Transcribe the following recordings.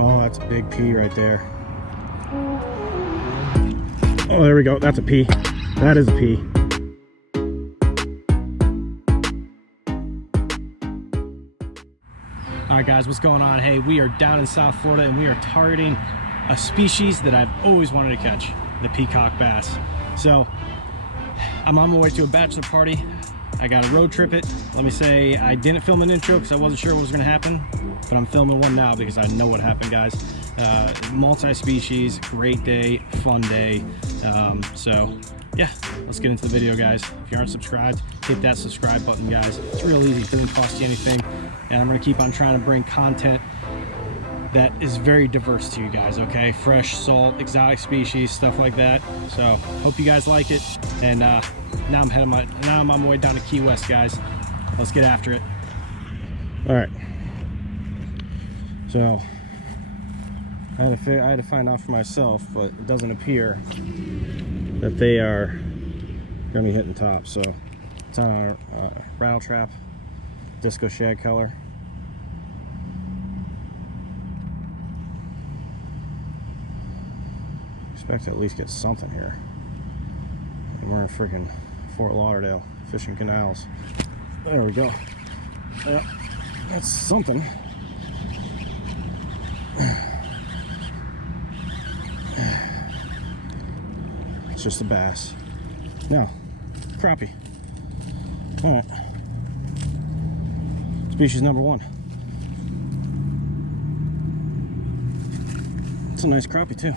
Oh, that's a big P right there. Oh, there we go. That's a P. That is a P. All right, guys, what's going on? Hey, we are down in South Florida and we are targeting a species that I've always wanted to catch, the peacock bass. So I'm on my way to a bachelor party. I got to road trip it. Let me say I didn't film an intro because I wasn't sure what was going to happen, but I'm filming one now because I know what happened, guys. Multi-species, great day, fun day. So yeah, let's get into the video, guys. If you aren't subscribed, hit that subscribe button, guys. It's real easy, it doesn't cost you anything, and I'm going to keep on trying to bring content that is very diverse to you guys. Okay, fresh, salt, exotic species, stuff like that. So hope you guys like it. And now I'm on my way down to Key West, guys. Let's get after it. All right, so I had to find out for myself, but it doesn't appear that they are gonna be hitting top. So it's on our rattle trap, disco shad color. Expect to at least get something here. And we're in freaking Fort Lauderdale, fishing canals. There we go. Yep, that's something. It's just a bass. No, crappie. All right. Species number one. It's a nice crappie too.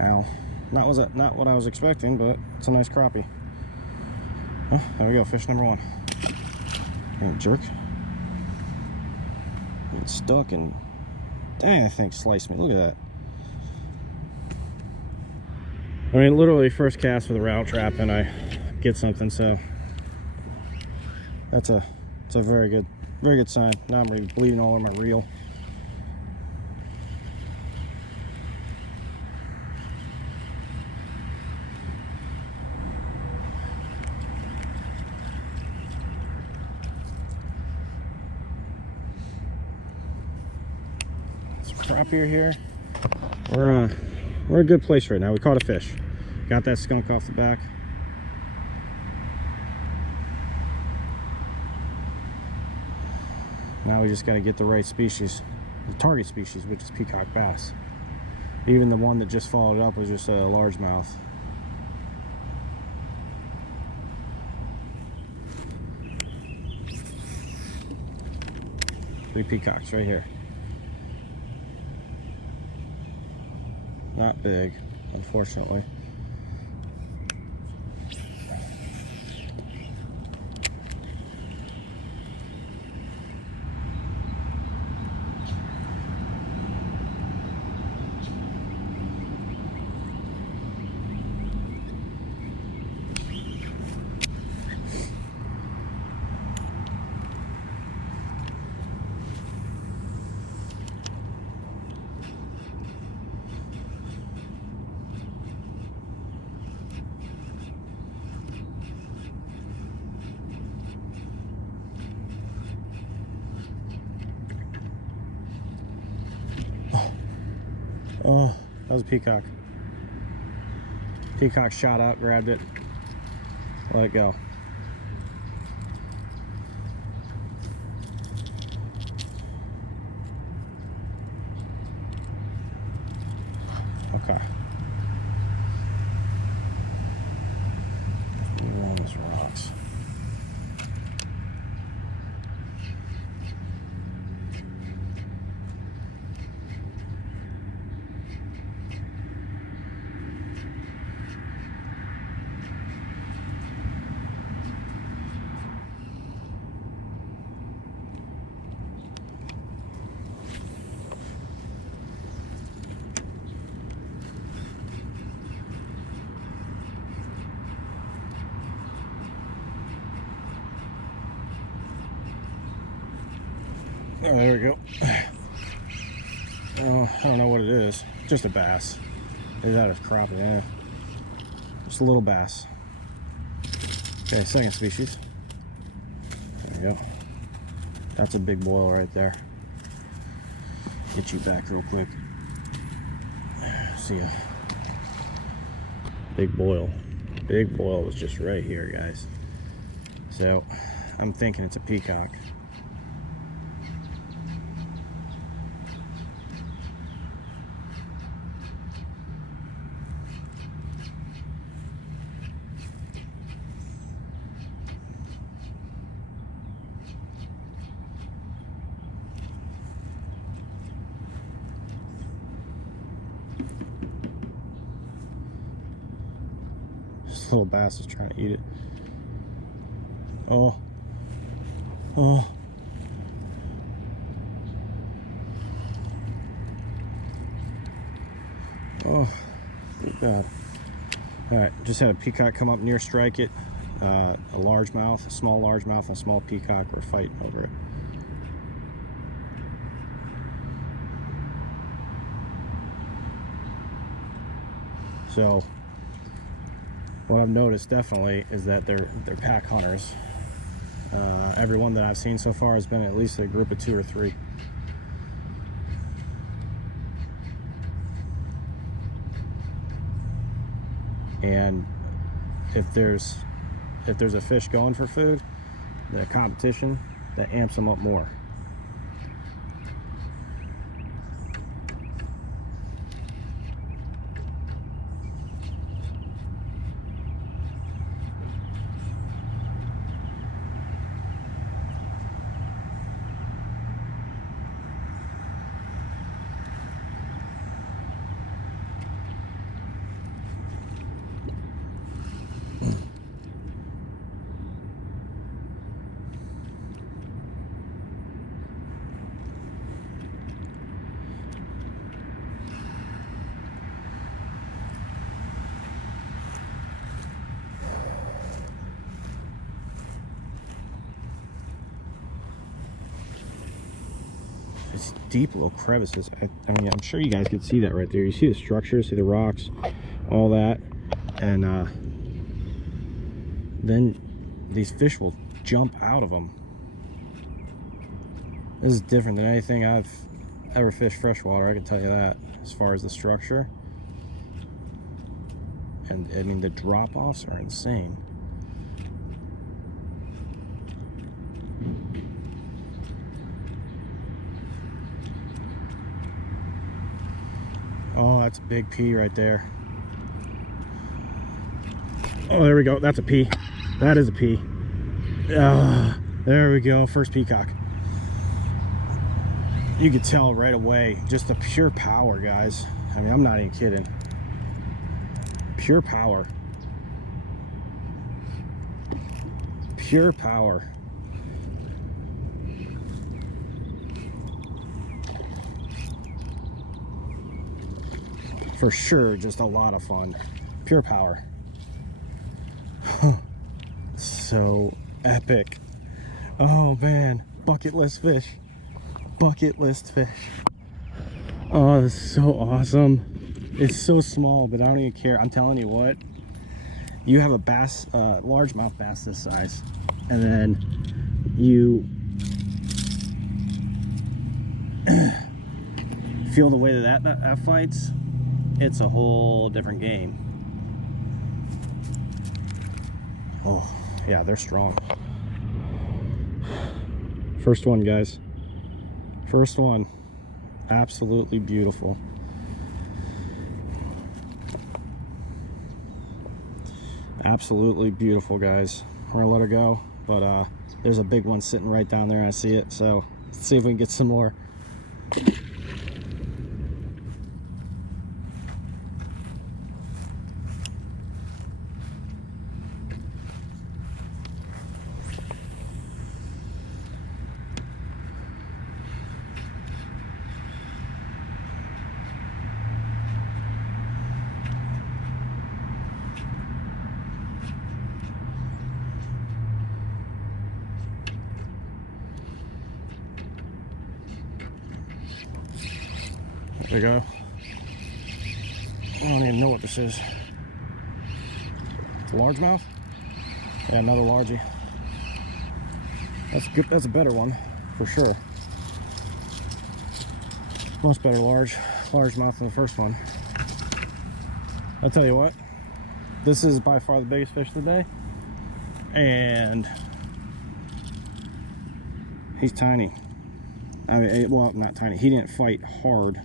Ow. Not what I was expecting, but it's a nice crappie. Oh, there we go, fish number one. Jerk. It's stuck and dang, that thing sliced me. Look at that. I mean, literally first cast with a rattle trap and I get something, so it's a very good sign. Now I'm really bleeding all over my reel. Crappier here. We're in a good place right now. We caught a fish. Got that skunk off the back. Now we just got to get the right species, the target species, which is peacock bass. Even the one that just followed up was just a largemouth. Three peacocks right here. Not big, unfortunately. Oh, that was a peacock. Peacock shot out, grabbed it, let it go. Okay. On these rocks. Oh, there we go. Oh, I don't know what it is. Just a bass. Is that a crappie? Yeah. Just a little bass. Okay, second species. There we go. That's a big boil right there. Get you back real quick. See ya. Big boil. Big boil was just right here, guys. So I'm thinking it's a peacock. This little bass is trying to eat it. Oh. Oh. Oh, good God. All right, just had a peacock come up near strike it. A largemouth, a small largemouth, and a small peacock were fighting over it. So what I've noticed definitely is that they're pack hunters. Every one that I've seen so far has been at least a group of 2 or 3. And if there's a fish going for food, the competition, that amps them up more. It's deep little crevices. I mean, I'm sure you guys can see that right there. You see the structure, see the rocks, all that, and then these fish will jump out of them. This is different than anything I've ever fished freshwater, I can tell you that, as far as the structure. And I mean, the drop-offs are insane. Oh, that's a big P right there. Oh, there we go. That's a P. That is a P. There we go. First peacock. You could tell right away, just the pure power, guys. I mean, I'm not even kidding. Pure power. Pure power. For sure, just a lot of fun. Pure power. So epic. Oh man, bucket list fish. Bucket list fish. Oh, this is so awesome. It's so small, but I don't even care. I'm telling you what, you have a bass, largemouth bass this size, and then you feel the way that fights. It's a whole different game. Oh yeah, they're strong. First one, guys. First one. Absolutely beautiful. Absolutely beautiful, guys. We're gonna let her go, but there's a big one sitting right down there. I see it, so let's see if we can get some more. There we go. I don't even know what this is. It's a largemouth? Yeah, another largie. That's good. That's a better one, for sure. Much better largemouth than the first one. I'll tell you what, this is by far the biggest fish of the day, and he's tiny. I mean, well, not tiny. He didn't fight hard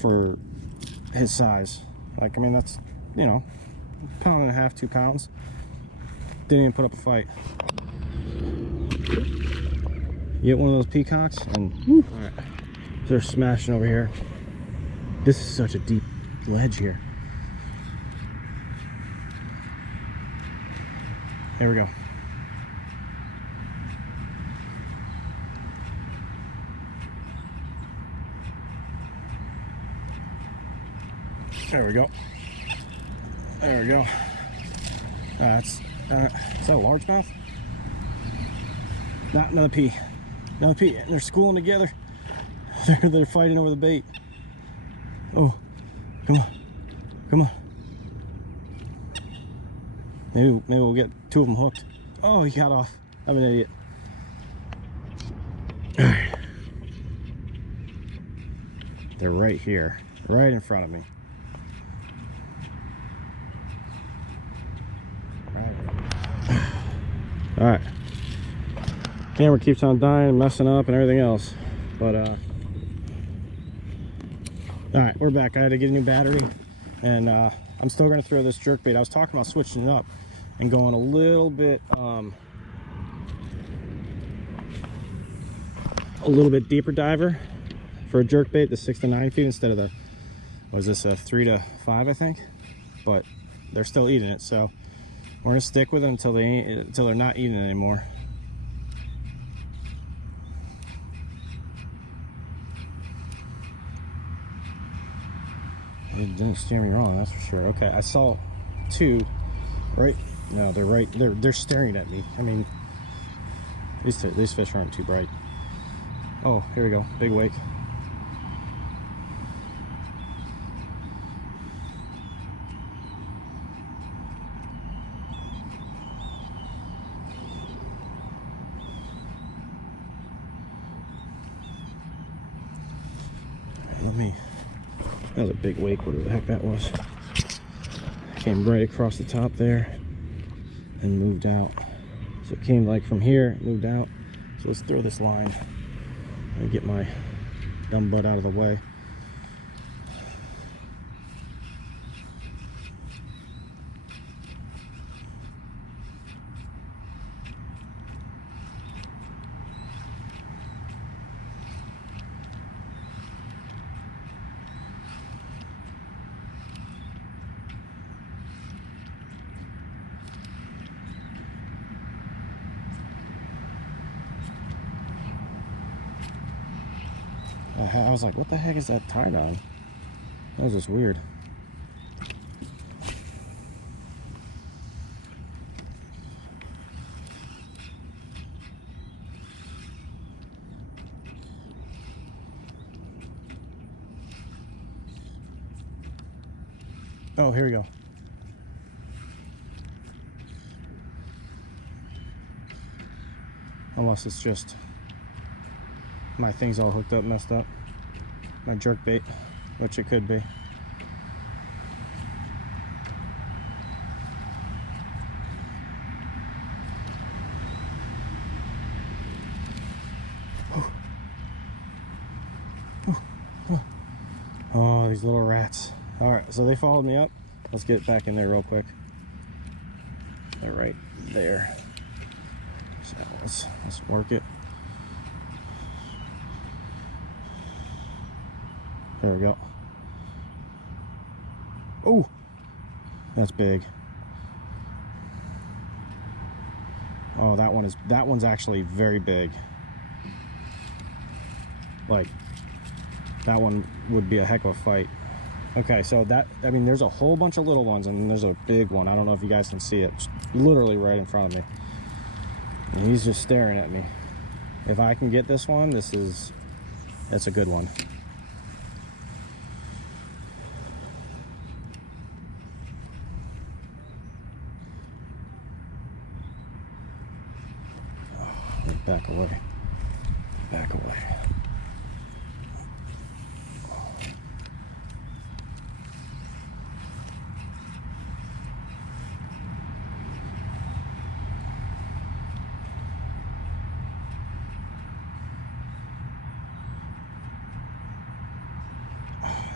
for his size. Like, I mean, that's, you know, 1.5 pounds, 2 pounds. Didn't even put up a fight. You get one of those peacocks and woo, they're smashing over here. This is such a deep ledge here. There we go. There we go. There we go. Is that a largemouth? Not another P. Another P. And they're schooling together. They're fighting over the bait. Oh, come on, come on. Maybe we'll get 2 of them hooked. Oh, he got off. I'm an idiot. All right. They're right here, right in front of me. All right. Camera keeps on dying and messing up and everything else, but all right, we're back. I had to get a new battery, and I'm still going to throw this jerkbait. I was talking about switching it up and going a little bit deeper diver for a jerkbait, the 6 to 9 feet instead of the, what is this, a 3 to 5, I think. But they're still eating it, so we're gonna stick with them until they're not eating it anymore. It didn't steer me wrong, that's for sure. Okay, I saw 2 right. No, they're right. They're staring at me. I mean, these fish aren't too bright. Oh, here we go. Big wake. That was a big wake, whatever the heck that was. Came right across the top there and moved out. So it came like from here, moved out. So let's throw this line and get my dumb butt out of the way. I was like, what the heck is that tied on? That was just weird. Oh, here we go. Unless it's just my thing's all hooked up, messed up. My jerk bait, which it could be. Oh, these little rats. All right, so they followed me up. Let's get back in there real quick. They're right there. So let's work it. There we go. Oh, that's big. Oh, that one's actually very big. Like, that one would be a heck of a fight. Okay, so that, I mean, there's a whole bunch of little ones, and then there's a big one. I don't know if you guys can see it. It's literally right in front of me. And he's just staring at me. If I can get this one, that's a good one. Back away. Back away.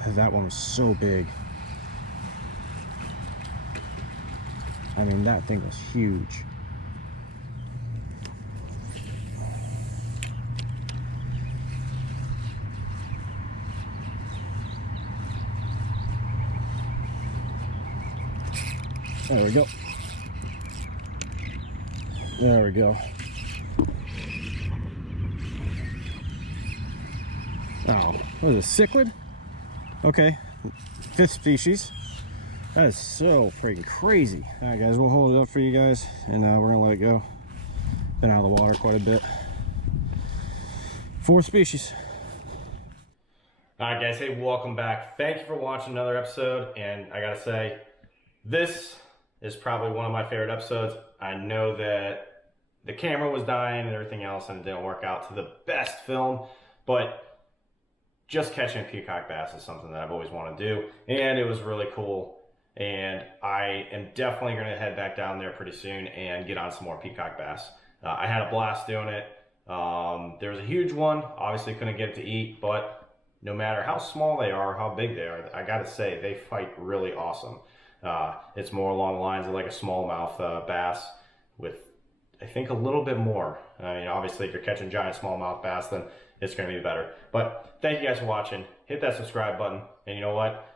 That one was so big. I mean, that thing was huge. There we go. There we go. Oh, what is it, cichlid? Okay, 5th species. That is so freaking crazy. All right, guys, we'll hold it up for you guys, and we're gonna let it go. Been out of the water quite a bit. 4th species. All right, guys, hey, welcome back. Thank you for watching another episode, and I gotta say, this is probably one of my favorite episodes. I know that the camera was dying and everything else, and it didn't work out to the best film, but just catching a peacock bass is something that I've always wanted to do, and it was really cool. And I am definitely going to head back down there pretty soon and get on some more peacock bass. I had a blast doing it. There was a huge one. Obviously couldn't get it to eat, but no matter how small they are, how big they are, I got to say they fight really awesome. It's more along the lines of like a smallmouth bass with, I think, a little bit more. I mean, obviously if you're catching giant smallmouth bass, then it's going to be better. But thank you guys for watching. Hit that subscribe button. And you know what?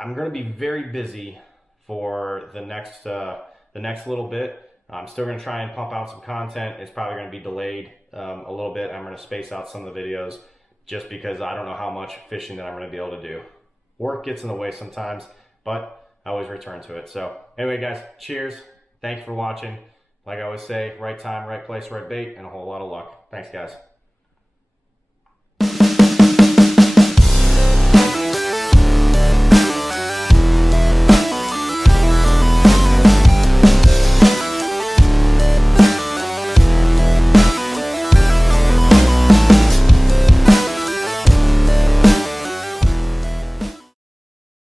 I'm going to be very busy for the next little bit. I'm still going to try and pump out some content. It's probably going to be delayed a little bit. I'm going to space out some of the videos just because I don't know how much fishing that I'm going to be able to do. Work gets in the way sometimes, but I always return to it. So anyway, guys, cheers. Thanks for watching. Like I always say, right time, right place, right bait, and a whole lot of luck. Thanks, guys.